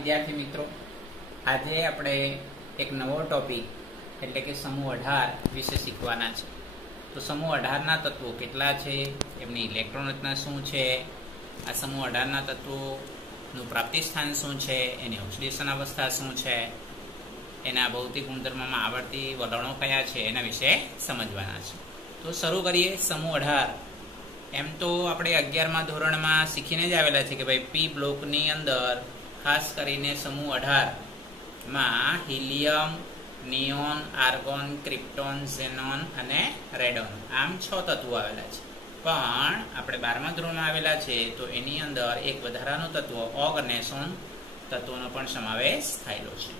विद्यार्थी मित्रों, आज આપણે એક નવો ટોપિક એટલે કે સમૂહ 18 વિશે શીખવાના છે। તો સમૂહ 18 ના તત્વો કેટલા છે, એમની ઇલેક્ટ્રોન રચના શું છે, આ સમૂહ 18 ના તત્વોનું પ્રાપ્તિ સ્થાન શું છે, એની ઓક્સિડેશન અવસ્થા શું છે, એના ભૌતિક ગુણધર્મમાં આવર્તી વલણો કયા છે, એના વિશે સમજવાના છે। તો શરૂ કરીએ। સમૂહ 18 એમ તો આપણે 11મા ધોરણમાં શીખીને જ આવેલા છે કે ભાઈ પી બ્લોકની અંદર ખાસ કરીને સમૂહ 18 માં helium, neon, argon, krypton, xenon અને રેડોન આમ 6 તત્વો આવેલા છે। પણ આપણે 12મા ધોરણમાં આવેલા છે તો એની અંદર એક વધારાનું તત્વ ઓર્ગનેસોન તત્વોનો પણ સમાવેશ થયેલો છે।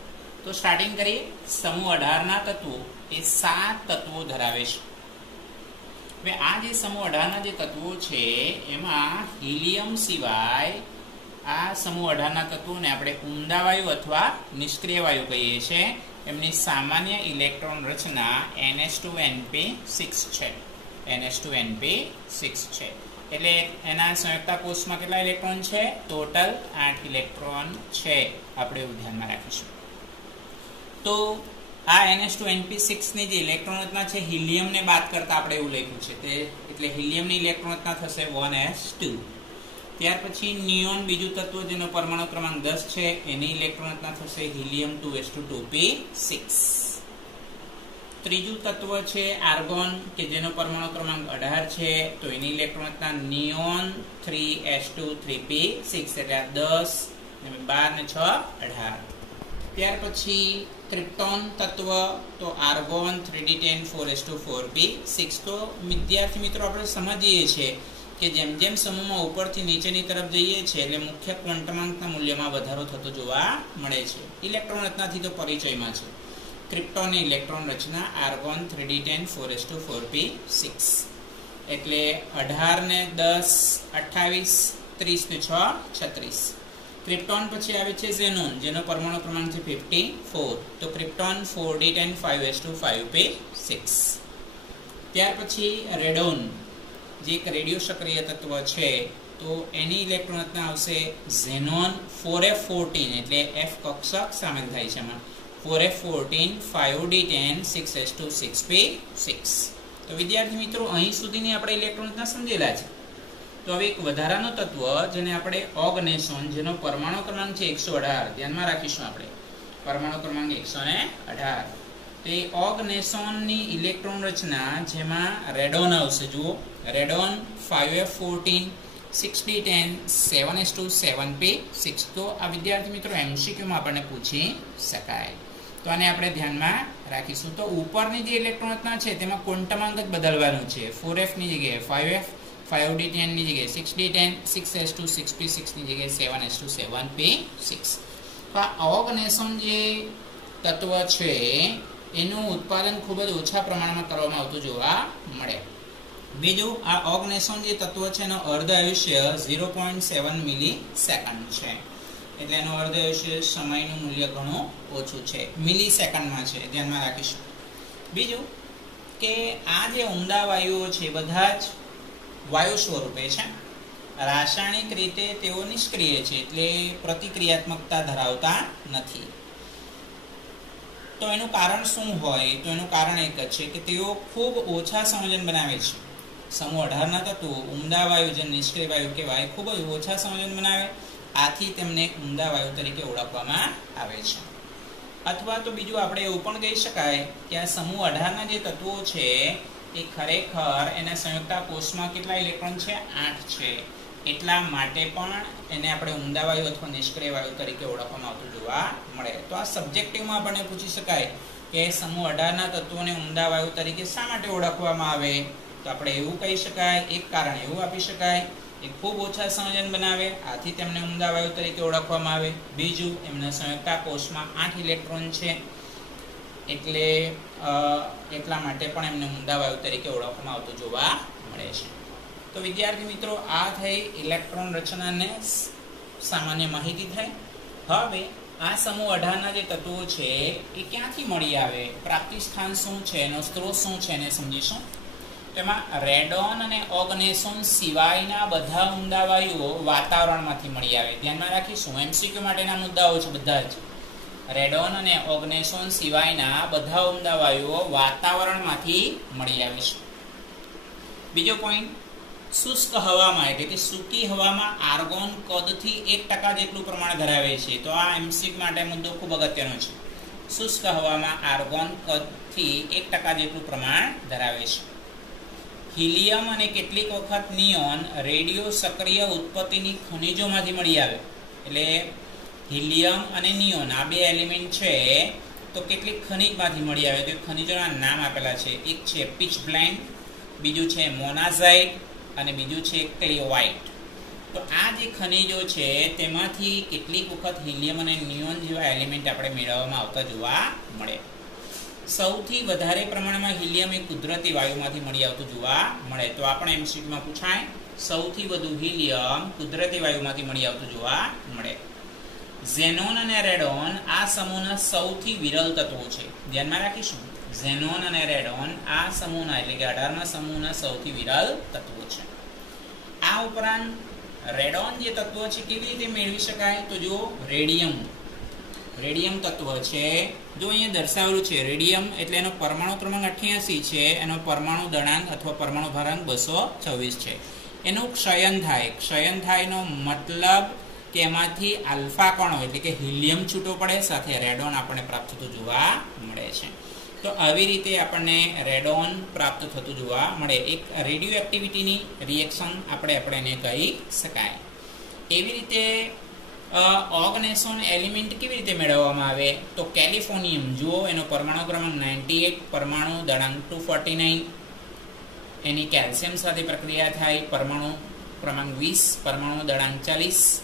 તો સ્ટાર્ટિંગ કરીએ। સમૂહ 18 ના તત્વો એ 7 તત્વો ધરાવે છે। હવે આ જે સમૂહ 18 ના જે તત્વો છે એમાં હિલિયમ સિવાય આ સમૂહ 18 ના તત્વોને આપણે ઉમદા વાયુ અથવા નિષ્ક્રિય વાયુ કહીએ છીએ। એમની સામાન્ય ઇલેક્ટ્રોન રચના NH2NP6 છે। NH2NP6 છે એટલે એના સંયુક્ત કોષમાં કેટલા ઇલેક્ટ્રોન છે? ટોટલ 8 ઇલેક્ટ્રોન છે। આપણે એવું ધ્યાનમાં રાખીશું। તો આ NH2NP6 ની જે ઇલેક્ટ્રોન રચના છે હિલિયમને બાદ કરતા આપણે એવું લખ્યું છે તે એટલે હિલિયમની ઇલેક્ટ્રોન રચના થશે 1s2। ત્યાર પછી નિયોન બીજું તત્વ જેનો પરમાણુ ક્રમાંક 10 છે એની ઇલેક્ટ્રોન રચના થશે હિલિયમ 2s2 2p6। ત્રીજું તત્વ છે આર્ગોન કે જેનો પરમાણુ ક્રમાંક 18 છે તો એની ઇલેક્ટ્રોન રચના નિયોન 3s2 3p6 એટલે 10 12 ને 6 18। ત્યાર પછી ક્રિપ્ટોન તત્વ તો આર્ગોન 3d10 4s2 4p6। તો વિદ્યાર્થી મિત્રો આપણે સમજીએ છીએ કે જેમ જેમ સમૂહમાં ઉપરથી નીચેની તરફ જઈએ છીએ એટલે મુખ્ય ક્વોન્ટમાંકના મૂલ્યમાં વધારો થતો જોવા મળે છે। ઇલેક્ટ્રોન રચનાથી તો પરિચયમાં છે। ક્રિપ્ટોનની ઇલેક્ટ્રોન રચના આર્ગોન 3d10 4s2 4p6 એટલે 18 ને 10 28 30 ને 6 36। ક્રિપ્ટોન પછી આવે છે ઝેનોન જેનો પરમાણુ ક્રમાંક છે 54 તો ક્રિપ્ટોન 4d10 5s2 5p6। ત્યાર પછી રેડોન જે એક રેડિયો સક્રિય તત્વ છે તો એની ઇલેક્ટ્રોન રચના આવશે ઝેનોન 4f14 એટલે f કક્ષક સામેલ થાય છે એમાં 4f14 5d10 6s2 6p6। તો વિદ્યાર્થી મિત્રો અહીં સુધીની આપણે ઇલેક્ટ્રોન રચના સમજેલા છે। તો હવે એક વધારાનો તત્વ જેને આપણે ઓર્ગનેસોન જેનો પરમાણુ ક્રમાંક છે 118 ધ્યાનમાં રાખીશું આપણે પરમાણુ ક્રમાંક 118 તે ઓર્ગનેસોનની ઇલેક્ટ્રોન રચના જેમાં રેડોન આવશે। જુઓ radon 5f14 6d10 7s2 7p6। તો આ વિદ્યાર્થી મિત્રો MCQ માં આપણને પૂછી શકાય તો આને આપણે ધ્યાનમાં રાખીશું। તો ઉપરની જે ઇલેક્ટ્રોન રચના છે તેમાં ક્વોન્ટમાંક જ બદલવાનું છે 4f ની જગ્યાએ 5f 5d10 ની જગ્યાએ 6d10 6s2 6p6 ની જગ્યાએ 7s2 7p6। તો આ ઓર્ગનેસોન જે તત્વ છે એનું ઉત્પાદન ખૂબ જ ઓછા પ્રમાણમાં કરવામાં આવતું જોવા મળે। બીજું આ ઓર્ગનેસોન જે તત્વ છે એનો અર્ધ આયુષ્ય 0.7 મિલી સેકન્ડ છે એટલે એનો અર્ધ આયુષ્ય સમયનું મૂલ્ય ઘણું ઓછું છે, મિલી સેકન્ડમાં છે, ધ્યાનમાં રાખીશું। બીજું કે આ જે ઉમદા વાયુઓ છે બધા જ વાયુ સ્વરૂપે છે, રાસાયણિક રીતે તેઓ નિષ્ક્રિય છે એટલે પ્રતિક્રિયાત્મકતા ધરાવતા નથી। તો એનું કારણ શું હોય? તો એનું કારણ એક જ છે કે તેઓ ખૂબ ઓછા સંયોજન બનાવે છે। સમૂહ 18 ના તત્વો ઉમદા વાયુ જે નિષ્ક્રિય વાયુ કહેવાય ખૂબ જ ઓછા સંયોજન બનાવે, આથી તેમને ઉમદા વાયુ તરીકે ઓળખવામાં આવે છે। અથવા તો બીજું આપણે એવું પણ કહી શકાય કે આ સમૂહ 18 ના જે તત્વો છે એ ખરેખર એના સંયુક્ત કોષમાં કેટલા ઇલેક્ટ્રોન છે? 8 છે, એટલા માટે પણ એને આપણે ઉમદા વાયુ અથવા નિષ્ક્રિય વાયુ તરીકે ઓળખવામાં આવતું જોવા મળે। તો આ સબ્જેક્ટિવમાં આપણને પૂછી શકાય કે સમૂહ 18 ના તત્વોને ઉમદા વાયુ તરીકે શા માટે ઓળખવામાં આવે? તો આપણે એવું કહી શકાય, એક કારણ એવું આપી શકાય કે ખૂબ ઓછા સંયોજન બનાવે આથી તેમને ઉમદા વાયુ તરીકે ઓળખવામાં આવે। બીજું એમના સંયુક્ત કોષમાં 8 ઇલેક્ટ્રોન છે એટલે એટલા માટે પણ એમને ઉમદા વાયુ તરીકે ઓળખવામાં આવતું જોવા મળે છે। તો વિદ્યાર્થી મિત્રો આ થઈ ઇલેક્ટ્રોન રચનાને સામાન્ય માહિતી થઈ। હવે આ સમૂહ 18 ના જે તત્વો છે એ ક્યાંથી મળી આવે, પ્રાપ્તિ સ્થાન શું છે, એનો સ્ત્રોત શું છે એને સમજીશું। તો તેમાં રેડોન અને ઓર્ગનેસોન સિવાયના બધા ઊંડા વાયુઓ વાતાવરણમાંથી મળી આવે. ધ્યાનમાં રાખીશું, એમસીક્યુ માટેના મુદ્દાઓ છે બધા જ. રેડોન અને ઓર્ગનેસોન સિવાયના બધા ઊંડા વાયુઓ વાતાવરણમાંથી મળી આવે છે. બીજો પોઈન્ટ, શુષ્ક હવામાં એટલે કે સૂકી હવામાં આર્ગોન કદથી 1% જેટલું પ્રમાણ ધરાવે છે. તો આ એમસીક્યુ માટે મુદ્દો ખૂબ અગત્યનો છે. શુષ્ક હવામાં આર્ગોન કદથી 1% જેટલું પ્રમાણ ધરાવે છે. હિલિયમ અને કેટલીક વખત નિયોન રેડિયો સક્રિય ઉત્પત્તિની ખનિજોમાંથી મળી આવે. એટલે હિલિયમ અને નિયોન આ બે એલિમેન્ટ છે તો કેટલીક ખનિજમાંથી મળી આવે. તો ખનિજોના નામ આપેલા છે. એક છે પીચ બ્લેન્ડ, બીજું છે મોનાઝાઇટ અને બીજું છે ક્લિયોવાઇટ. તો આ જે ખનિજો છે તેમાંથી કેટલીક વખત હિલિયમ અને નિયોન જેવા એલિમેન્ટ આપણે મેળવવામાં આવતા જોવા મળે. સૌથી વધારે પ્રમાણમાં હિલિયમ એ કુદરતી વાયુમાંથી મળી આવતું જોવા મળે. તો આપણે એમસીક્યુમાં પૂછાય, સૌથી વધુ હિલિયમ કુદરતી વાયુમાંથી મળી આવતું જોવા મળે. ઝેનોન અને રેડોન આ સમૂહના સૌથી વિરલ તત્વો છે. ધ્યાનમાં રાખીશું, ઝેનોન અને રેડોન આ સમૂહના એટલે કે 18મા સમૂહના સૌથી વિરલ તત્વો છે. આ ઉપરાંત રેડોન જે તત્વ છે કેવી રીતે મેળવી શકાય? તો જો રેડિયમ તત્વ છે, જો અહીંયા દર્શાવેલું છે રેડિયમ એટલે એનો પરમાણુ ક્રમાંક 88 છે, એનો પરમાણુ દળાંક અથવા પરમાણુ ભારાંક 226 છે. એનું ક્ષયન થાય નો મતલબ કે એમાંથી આલ્ફા કણો એટલે કે હિલિયમ છૂટો પડે, સાથે રેડોન આપણને પ્રાપ્ત થતું જોવા મળે છે. તો આવી રીતે આપણને રેડોન પ્રાપ્ત થતું જોવા મળે. એક રેડિયો એક્ટિવિટીની રિએક્શન આપણે એને કહી શકાય. એવી રીતે ઓર્ગનેસોન એલિમેન્ટ કેવી રીતે મેળવવામાં આવે? તો કેલિફોર્નિયમ જુઓ, એનો પરમાણુ ક્રમાંક 98, પરમાણુ દળાંક 249, એની કેલ્શિયમ સાથે પ્રક્રિયા થાય, પરમાણુ ક્રમાંક 20, પરમાણુ દળાંક 40.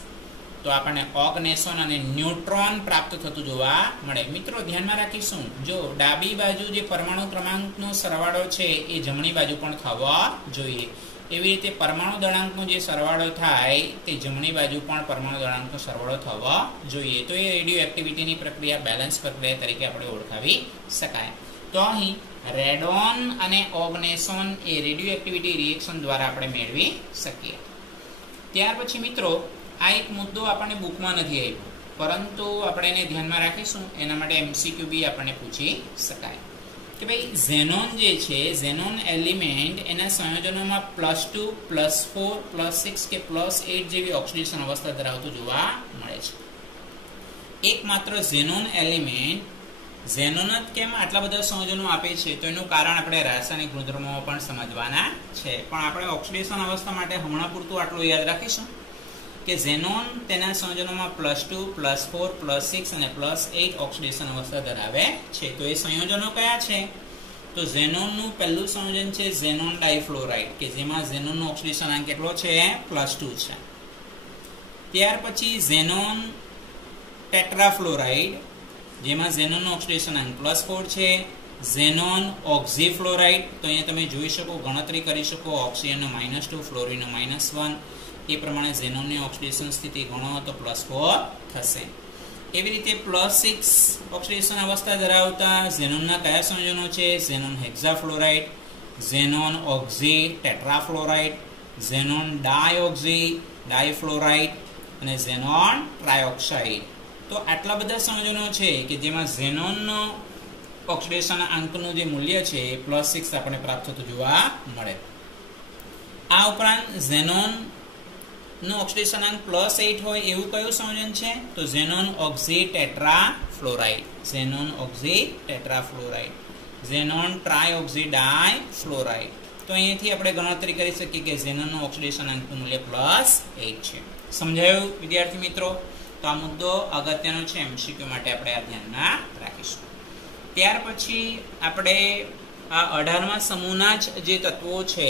તો આપણને ઓર્ગનેસોન અને ન્યુટ્રોન પ્રાપ્ત થતું જોવા મળે. મિત્રો ધ્યાનમાં રાખીશું, જો ડાબી બાજુ જે પરમાણુ ક્રમાંકનો સરવાળો છે એ જમણી બાજુ પણ થવા જોઈએ. એવી રીતે પરમાણુ દળાંકનો જે સરવાળો થાય તે જમણી બાજુ પણ પરમાણુ દળાંકનો સરવાળો થવા જોઈએ. તો એ રેડિયો એક્ટિવિટીની પ્રક્રિયા બેલેન્સ પ્રક્રિયા તરીકે આપણે ઓળખાવી શકાય. તો અહીં રેડોન અને ઓર્ગનેસોન એ રેડિયો એક્ટિવિટી રિએક્શન દ્વારા આપણે મેળવી શકીએ. ત્યાર પછી મિત્રો આ એક મુદ્દો આપણને બુકમાં નથી આવ્યો, પરંતુ આપણે એને ધ્યાનમાં રાખીશું. એના માટે એમસીક્યુ બી આપણને પૂછી શકાય કે ભાઈ ઝેનોન જે છે, ઝેનોન એલિમેન્ટ એના સંયોજનોમાં +2, +4, +6 કે +8 જેવી ઓક્સિડેશન અવસ્થા ધરાવતું જોવા મળે છે. એકમાત્ર ઝેનોન એલિમેન્ટ ઝેનોન જ કેમ આટલા બધા સંયોજનો આપે છે? તો એનું કારણ આપણે રાસાયણિક ગુણધર્મોમાં પણ સમજવાના છે, પણ આપણે ઓક્સિડેશન અવસ્થા માટે હમણાં પૂરતું આટલું યાદ રાખીશું કે ઝેનોન તેના સંયોજનોમાં +2, +4, +6 અને +8 ઓક્સિડેશન અવસ્થા ધરાવે છે. તો એ સંયોજનો કયા છે? તો ઝેનોનનું પહેલું સંયોજન છે ઝેનોન ડાઇફ્લોરાઇડ, કે જેમાં ઝેનોનનો ઓક્સિડેશન અંક કેટલો છે? +2 છે. ત્યાર પછી ઝેનોન ટેટ્રાફ્લોરાઇડ, જેમાં ઝેનોનનો ઓક્સિડેશન અંક +4 છે. ઝેનોન ઓક્ઝીફ્લોરાઇડ, તો અહીંયા તમે જોઈ શકો, ગણતરી કરી શકો, ઓક્સિજનનો -2, ફ્લોરિનનો -1. એ પ્રમાણે ઝેનોનની ઓક્સિડેશન સ્થિતિ ગણો તો +4 થશે. એવી રીતે +6 ઓક્સિડેશન અવસ્થા ધરાવતા ઝેનોનના કયા સંયોજનો છે? ઝેનોન હેક્ઝાફ્લોરાઇડ, ઝેનોન ઓક્ઝી ટેટ્રાફ્લોરાઇડ, ઝેનોન ડાયઓક્ઝી ડાયફ્લોરાઇડ અને ઝેનોન ટ્રાયોક્સાઇડ. તો આટલા બધા સંયોજનો છે કે જેમાં ઝેનોનનો ઓક્સિડેશન અંકનું જે મૂલ્ય છે એ +6 આપણને પ્રાપ્ત થતું જોવા મળે. આ ઉપરાંત ઝેનોન નો ઓક્સિડેશન અંક +8 હોય એવું કયું સંયોજન છે? તો ઝેનોન ઓક્ઝી ટેટ્રાફ્લોરાઇડ, ઝેનોન ઓક્ઝી ટેટ્રાફ્લોરાઇડ, ઝેનોન ટ્રાયોક્ઝી ડાયફ્લોરાઇડ. તો અહીંયાથી આપણે ગણતરી કરી શકીએ કે ઝેનોનનું ઓક્સિડેશન અંકનું મૂલ્ય +8 છે. સમજાયું વિદ્યાર્થી મિત્રો? તો આ મુદ્દો અગત્યનો છે, એમસીક્યુ માટે આપણે આ ધ્યાનમાં રાખીશું. ત્યાર પછી આપણે આ 18મા સમૂહના જ જે તત્વો છે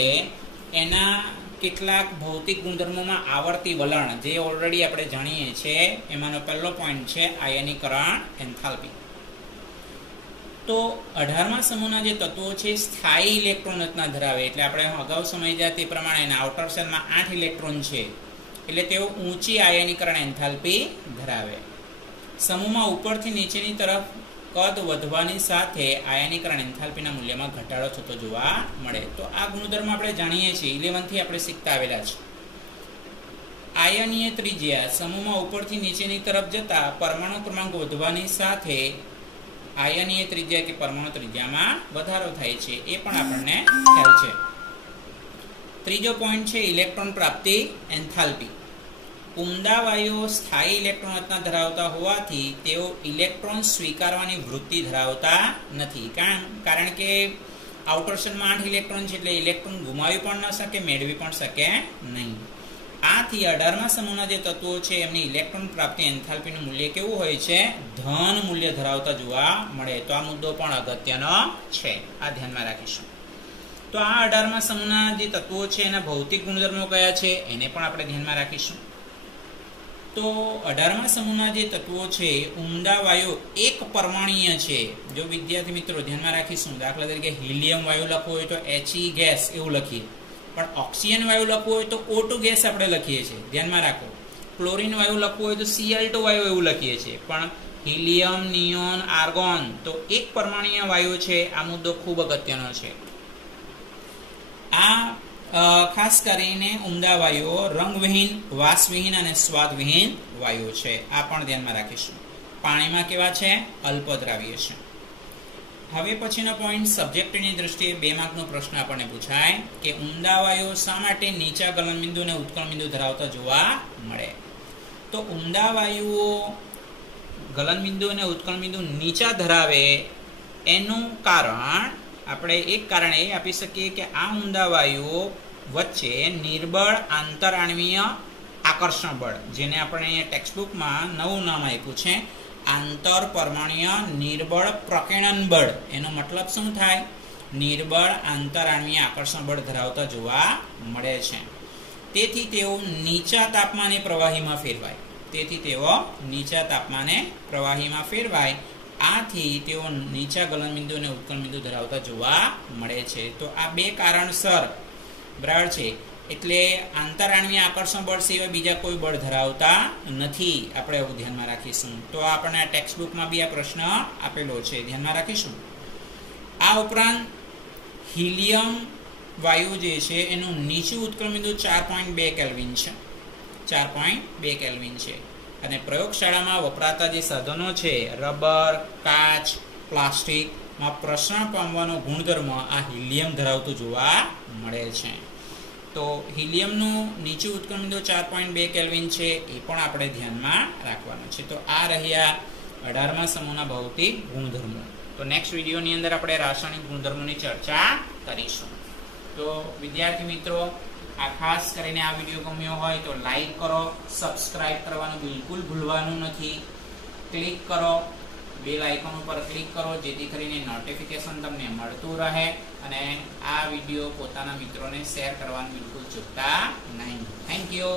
એના કેટલાક ભૌતિક ગુણધર્મોમાં આવર્તી વલણ, જે ઓલરેડી આપણે જાણીએ છીએ. એમાંનો પહેલો પોઈન્ટ છે આયનીકરણ એન્થાલ્પી. તો 18મા સમૂહના જે તત્વો છે સ્થાયી ઇલેક્ટ્રોન રચના ધરાવે, એટલે આપણે અગાઉ સમજ્યા તે પ્રમાણે એના આઉટર શેલમાં 8 ઇલેક્ટ્રોન છે, એટલે તેઓ ઊંચી આયનીકરણ એન્થાલ્પી ધરાવે. સમૂહમાં ઉપરથી નીચેની તરફ કદ વધવાની સાથે આયનીકરણ એન્થાલ્પીના મૂલ્યમાં ઘટાડો થતો જોવા મળે. તો આ ગુણધર્મ આપણે જાણીએ છીએ, 11 થી આપણે શીખતા આવેલા છે. આયનીય ત્રિજ્યા સમૂહમાં ઉપરથી નીચેની તરફ જતા પરમાણુ ક્રમાંક વધવાની સાથે આયનીય ત્રિજ્યા કે પરમાણુ ત્રિજ્યામાં વધારો થાય છે, એ પણ આપણને ખ્યાલ છે. ત્રીજો પોઈન્ટ છે ઇલેક્ટ્રોન પ્રાપ્તિ એન્થાલ્પી. ઉમદા વાયુઓ સ્થાયી ઇલેક્ટ્રોન રચના ધરાવતા હોવાથી તેઓ ઇલેક્ટ્રોન સ્વીકારવાની વૃત્તિ ધરાવતા નથી. કારણ કે આઉટર શેલમાં 8 ઇલેક્ટ્રોન છે, એટલે ઇલેક્ટ્રોન ગુમાવી પણ ન શકે, મેળવી પણ શકે નહીં. આથી 18મા સમૂહના જે તત્વો છે એમની ઇલેક્ટ્રોન પ્રાપ્તિ એન્થાલ્પીનું મૂલ્ય કેવું હોય છે? ધન મૂલ્ય ધરાવતા જોવા મળે. તો આ મુદ્દો પણ અગત્યનો છે, આ ધ્યાનમાં રાખીશું. તો આ 18મા સમૂહના જે તત્વો છે એના ભૌતિક ગુણધર્મો કયા છે એને પણ આપણે ધ્યાનમાં રાખીશું. તો 18મા સમૂહના જે તત્વો છે, ઉમદા વાયુ એક પરમાણુય છે. જો વિદ્યાર્થી મિત્રો ધ્યાનમાં રાખીશું, દાખલા તરીકે હિલિયમ વાયુ લખવું હોય તો He ગેસ એવું લખીએ, પણ ઓક્સિજન વાયુ લખવું હોય તો O2 ગેસ આપણે લખીએ છીએ, ધ્યાનમાં રાખો. ક્લોરીન વાયુ લખવું હોય તો Cl2 વાયુ એવું લખીએ છીએ, પણ હિલિયમ, નિયોન, આર્ગોન તો એક પરમાણુય વાયુ છે. આ મુદ્દો ખૂબ અગત્યનો છે. આ ખાસ કરીને ઉમદા વાયુઓ રંગવિહીન, વાસવિહીન અને સ્વાદવિહીન વાયુઓ છે. આ પણ ધ્યાનમાં રાખીશું. પાણીમાં કેવા છે? અલ્પદ્રાવ્ય છે. હવે પછીનો પોઈન્ટ સબ્જેક્ટની દ્રષ્ટિએ 2 માર્કનો પ્રશ્ન આપણને પૂછાય કે ઉમદા વાયુઓ શા માટે નીચા ગલનબિંદુ અને ઉત્કલનબિંદુ ધરાવતા જોવા મળે? તો ઉમદા વાયુઓ ગલનબિંદુ અને ઉત્કલનબિંદુ નીચા ધરાવે એનું કારણ આપણે એક કારણ એ આપી શકીએ કે આ ઉમદા વાયુઓ વચ્ચે નિર્બળ આંતરાણ્વીય આકર્ષણ બળ, જેને આપણે ટેક્સ્ટબુકમાં નવું નામ આપ્યું છે આંતર પરમાણુય નિર્બળ પ્રકીર્ણન બળ. એનો મતલબ શું થાય? નિર્બળ આંતરાણ્વીય આકર્ષણ બળ ધરાવતા જોવા મળે છે. તેથી તેઓ નીચા તાપમાને પ્રવાહીમાં ફેરવાય. આથી તેઓ નીચા ગલનબિંદુ અને ઉત્કલનબિંદુ ધરાવતા જોવા મળે છે. તો આ 2 કારણસર બરાબર છે. એટલે આંતરાણ્વીય આકર્ષણ બળ સિવાય બીજા કોઈ બળ ધરાવતા નથી. આપણે એવું ધ્યાનમાં રાખીશું. તો આપણને આ ટેક્સ્ટબુકમાં બી આ પ્રશ્ન આપેલો છે, ધ્યાનમાં રાખીશું. આ ઉપરાંત હિલિયમ વાયુ જે છે એનું નીચું ઉત્કલનબિંદુ 4.2 કેલ્વિન છે, 4.2 કેલ્વિન છે. અને પ્રયોગશાળામાં વપરાતા જે સાધનો છે રબર, કાચ, પ્લાસ્ટિકમાં પ્રસરણ પામવાનો ગુણધર્મ આ હિલિયમ ધરાવતું જોવા મળે છે. તો હિલિયમનું નીચું ઉત્કલનબિંદુ 4.2 કેલ્વિન છે, એ પણ આપણે ધ્યાનમાં રાખવાનું છે. તો આ રહ્યા 18મા સમૂહના ભૌતિક ગુણધર્મો. તો નેક્સ્ટ વિડીયોની અંદર આપણે રાસાયણિક ગુણધર્મોની ચર્ચા કરીશું. તો વિદ્યાર્થી મિત્રો, આ ખાસ કરીને આ વિડીયો ગમ્યો હોય તો લાઈક કરો, સબસ્ક્રાઇબ કરવાનું બિલકુલ ભૂલવાનું નથી. ક્લિક કરો, બેલ આઇકોન ઉપર ક્લિક કરો, જેથી કરીને નોટિફિકેશન તમને મળતું રહે. અને આ વિડીયો પોતાના મિત્રોને શેર કરવાનું બિલકુલ ચૂકતા નહીં. Thank you.